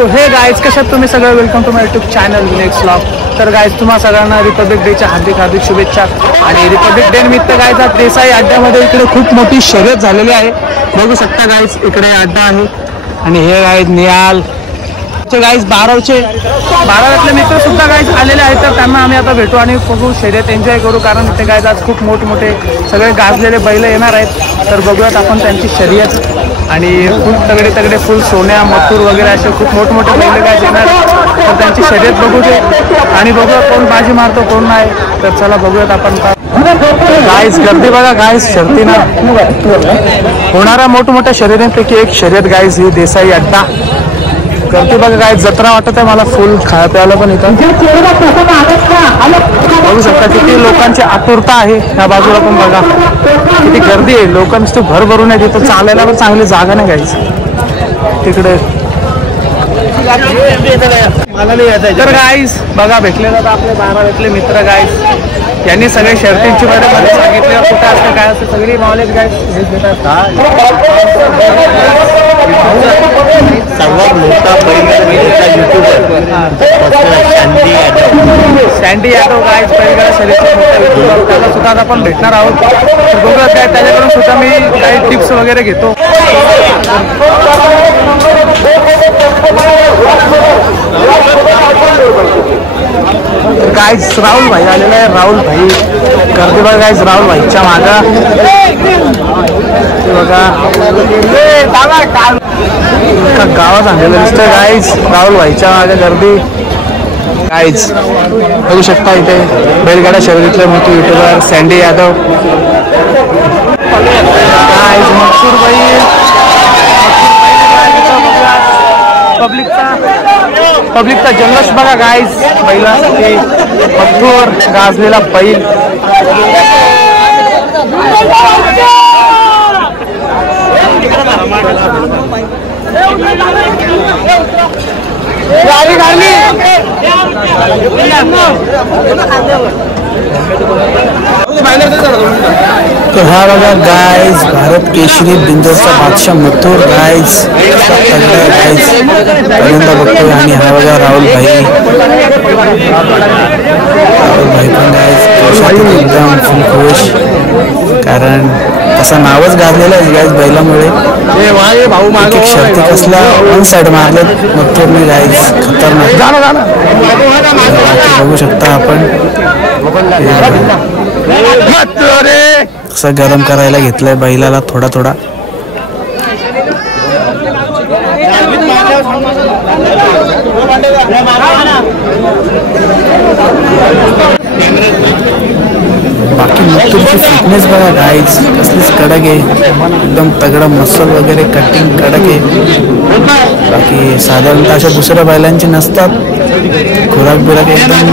So हे guys कशात तुम्ही सगळं welcome to my YouTube channel next vlog. तर गाईज तुम्हा सगळ्यांना रिपब्लिक डेच्या हार्दिक शुभेच्छा. आणि रिपब्लिक डे निमित्त गाईज आज देसाई अड्ड्यामध्ये इकडे खूप मोठी शर्यत झालेली आहे. बघू शकता गाईज इकडे अड्डा आहे आणि हे गाईज निहाल गाईज बाराव्यातले मित्र सुद्धा गाईज आलेले आहेत. तर त्यांना आम्ही आता भेटू आणि बघू शर्यत एन्जॉय करू, कारण इथे गाईज आज खूप मोठमोठे सगळे गाजलेले बैल येणार आहेत. तर बघूयात आपण त्यांची शर्यत आणि फुल तगडे फुल सोन्या मथुर वगैरे असे खूप मोठमोठे बैल गाईज येणार. तर त्यांची शर्यत बघू दे आणि बघूया कोण बाजी मारतो कोण नाही. तर चला बघूयात आपण गाईज गर्दी बघा गाईज शर्यतीनं होणाऱ्या मोठमोठ्या शर्यतींपैकी एक शर्यत गाईज ही देसाई अड्डा. गर्दी बघा काय जत्रा वाटत आहे मला, फुल खाया प्यायला पण इथं बघू शकता किती लोकांची आतुरता आहे. ह्या बाजूला पण बघा किती गर्दी आहे, लोक नुसतं भर भरून आहे. तिथं चालायला पण चांगली जागा नाही गाईज तिकडे. तर गाईज बघा भेटले जातात आपले बाराव्यातले मित्र गाईज. यांनी सगळे शर्तींची मध्ये सांगितले कुठे असतं काय असतं सगळी नॉलेज गाईज सर्वात मोठा सँडी यादव गाईज बैलगाडा शर्यतीचा मोठा युट्यूबर. त्याला सुद्धा आता आपण भेटणार आहोत. तर बघूया काय त्याच्याकडून सुद्धा मी काही टिप्स वगैरे घेतो. गाईज राहुल भाई आलेला आहे. राहुल भाई गर्दी बघा गाईज राहुल भाईच्या मागा बघा गावात आणलेलं दिसतंय गाईज. राहुल भाईच्या मागे गर्दी गाईज बघू शकता. इथे बैलगाडा शर्यतीतले मोठे YouTuber sandy Yadav guys. Mathur बैल पब्लिकचा जल्लोष बघा गाईज. बैलासाठी मथुर गाजलेला बैल. तो हा बघा गाईज भारत केशरी बिंदूचा बादशाह मथुर गाईज गाईज पहिल्यांदा बघतोय. आणि हा बघा राहुल भाई पण गाईज एकदम फुल खुश, कारण असं नावच गाजलेलं आहे गाईज बैलामुळे. एक शर्ती कसला वन साइड मारले मथुरने गाईज खतरनाक. बघू शकता आपण असं गरम करायला घेतलंय बैलाला थोडा थोडा. बाकी मथुरची फिटनेस बघा गाईज कसलीच कडक आहे, एकदम तगडा मसल वगैरे कटिंग कडक आहे. बाकी साधारणतः अशा दुसऱ्या बैलांची नसतात, खुराक बिराक एकदम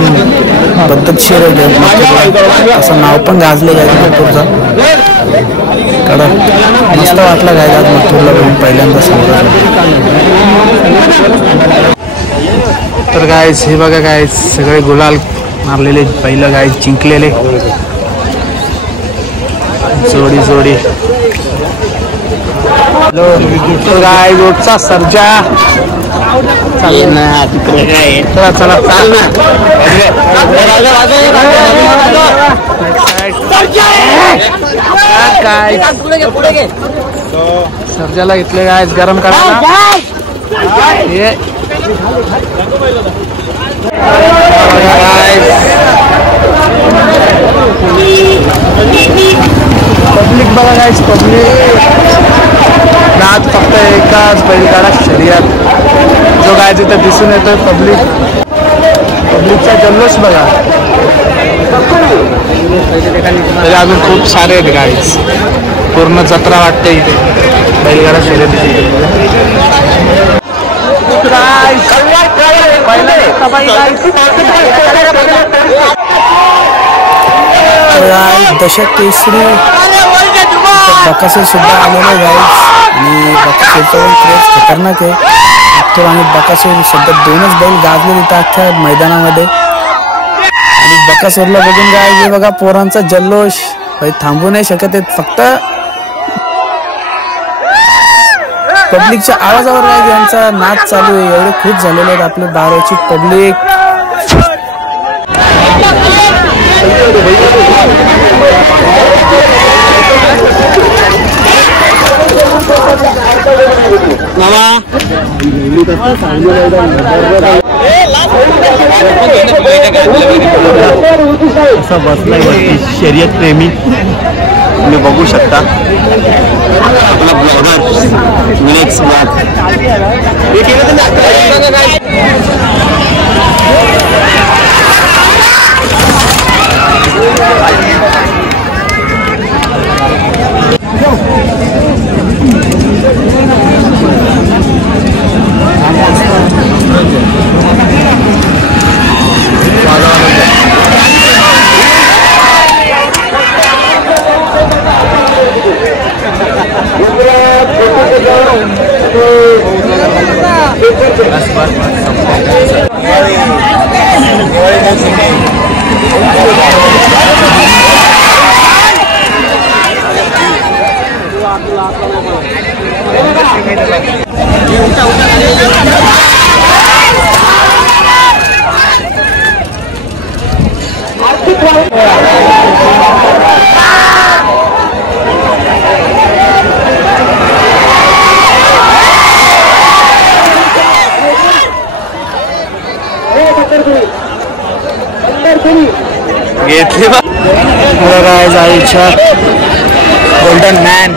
पद्धतशीर आहे. असं नाव पण गाजलं गाईज मथुरचा. कडक मस्त वाटलं गाईज आज मथुरला बघून पहिल्यांदा समोर. तर गाईज हे बघा गाईज सगळे गुलाल मारलेले बैल गाईज जिंकलेले जोडी जोडी. गाईज रोडचा सर्जा चला चला चाल ना. सर्जाला घेतले गाईज गरम करायला. पब्लिक बघा गाईज पब्लिक आज फक्त एकाच बैलगाडा शर्यत जो गाईज इथं दिसून येतोय. पब्लिकचा जल्लोष बघा. तरी अजून खूप सारे आहेत गाईज, पूर्ण जत्रा वाटते इथे बैलगाडा शर्यतीची. दशक केसरी बकासूर सुद्धा आलेले गाईज. आणि बकासूरचा पण क्रेज खतरनाक आहे. मथुर आणि बकासूर सध्या दोनच बैल गाजले तिथं अख्ख्या मैदानामध्ये. आणि बकासूरला बघून गाईज हे बघा पोरांचा जल्लोष थांबू नाही शकत आहेत. फक्त पब्लिकच्या आवाजावर काय यांचा नाच चालू आहे. एवढे खुश झालेले आहेत आपले बाराची पब्लिक. असा बसलाय वरती शर्यत प्रेमी तुम्ही बघू शकता. आपला ब्लॉगर मिनेक्स ब्लॉग हे केलं तर गोल्डन मॅन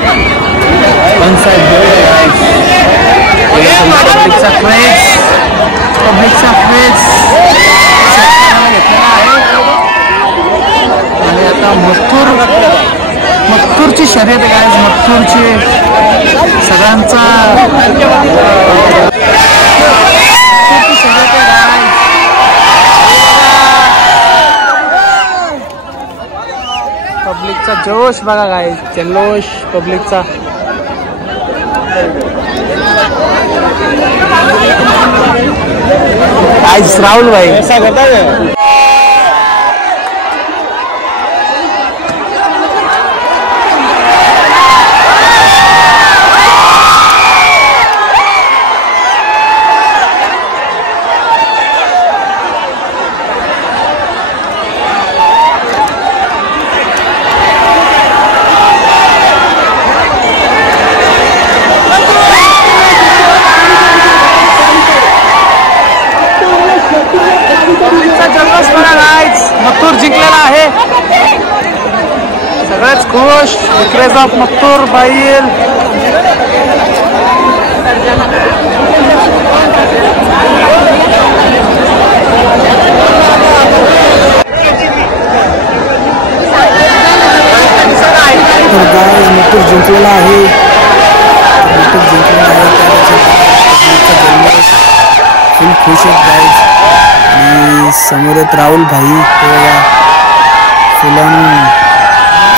पब्लिकचा फ्रेश आणि आता मथुरची शर्यत आहे गाईज. मथुरची सगळ्यांचा शर्यत आहे गाईज. पब्लिकचा जोश बघा गाईज, जल्लोष पब्लिकचा. आज राहुल भाई ऐसा करता है. मथुर जिंकलेला आहे. सगळ्याच खुश. विक्रेज ऑफ मथुर बैल. मथुर जिंकलेला आहे. फुल खुश आहेत गाईज. आणि समोर आहेत राहुल भाई. फुलन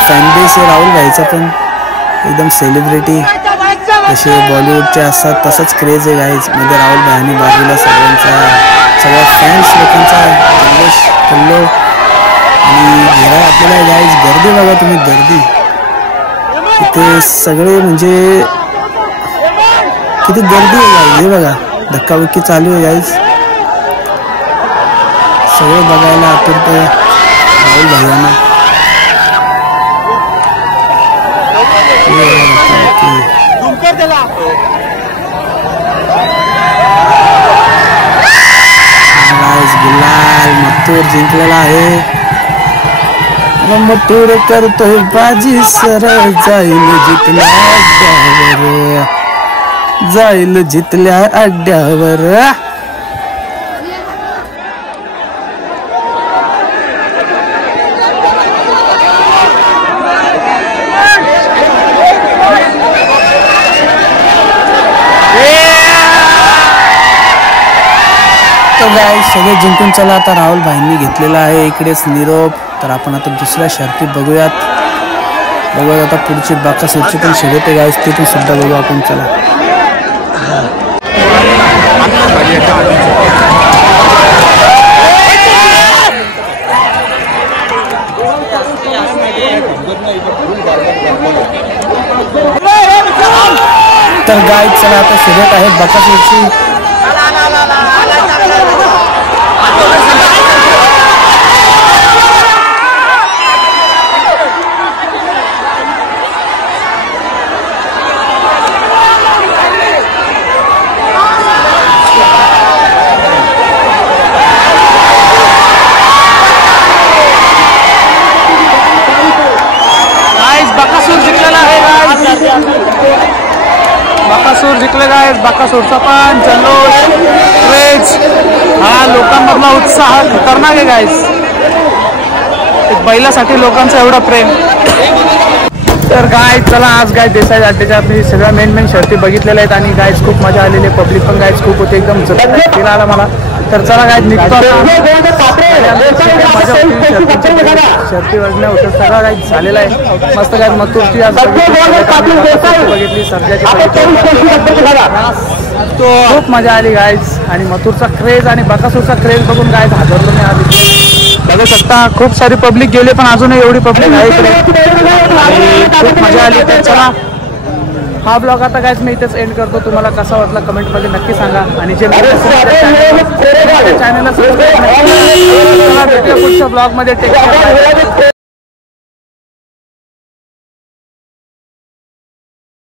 फॅनबेस आहे राहुल भाईचा पण एकदम सेलिब्रिटी जसे बॉलिवूडचे असतात तसंच क्रेज आहे गाईज. मध्ये राहुल भाईनी बाजूला सगळ्या फॅन्स लोकांचा जल्लोष कल्लो आणि घेरा आपल्याला गाईज. गर्दी बघा तुम्ही, गर्दी इथे सगळे म्हणजे किती गर्दी आहे गाईज. हे बघा धक्काबुक्की चालू आहे गाईज. सगळे बघायला आतुरता राहुल भैयांना. गुलाल मथुर जिंकलेला आहे. मथुर करतोय बाजी सरळ जाईल जितल्या अड्ड्यावर. सगळे जिंकून चला. आता राहुल भाईंनी घेतलेला आहे इकडेच निरोप. तर आपण आता दुसऱ्या शर्ती बघूयात. आता पुढची बाकासूरची पण शर्यत आहे गाईस, ती पण सुद्धा बघू आपण. चला तर गाय चला आता शर्यत आहे बकासूरची. बकासूर जिंकलेला आहे. बकासूरचा पण जल्लोष क्रेज हा लोकांमधला उत्साह खतरनाक आहे गाईज. बैलासाठी लोकांचं एवढं प्रेम. तर गाय चला आज गाय देसाई अड्ड्याच्या मी सगळ्या मेन शर्ती बघितलेल्या आहेत आणि गायज खूप मजा आलेली आहे. पब्लिक पण गायज खूप होते एकदम जबरदस्त फील आला मला. तर चला गायज निघतो शर्ती वगैरे होतं सगळं गायज झालेलं आहे. मस्त गायज मथुरची आज बघितली सर्जाची खूप मजा आली गायज. आणि मथुरचा क्रेज आणि बकासूरचा क्रेज बघून गायज हादरलो मी आज. बघू शकता खूप सारी पब्लिक गेले पण अजूनही एवढी पब्लिक आहे इकडे आणि खूप मजा आली. तर चला हा ब्लॉग आता गायज मी इथेच एंड करतो. तुम्हाला कसा वाटला कमेंटमध्ये नक्की सांगा आणि जे चॅनलला सबस्क्राईब पुढच्या ब्लॉगमध्ये टेक केअर.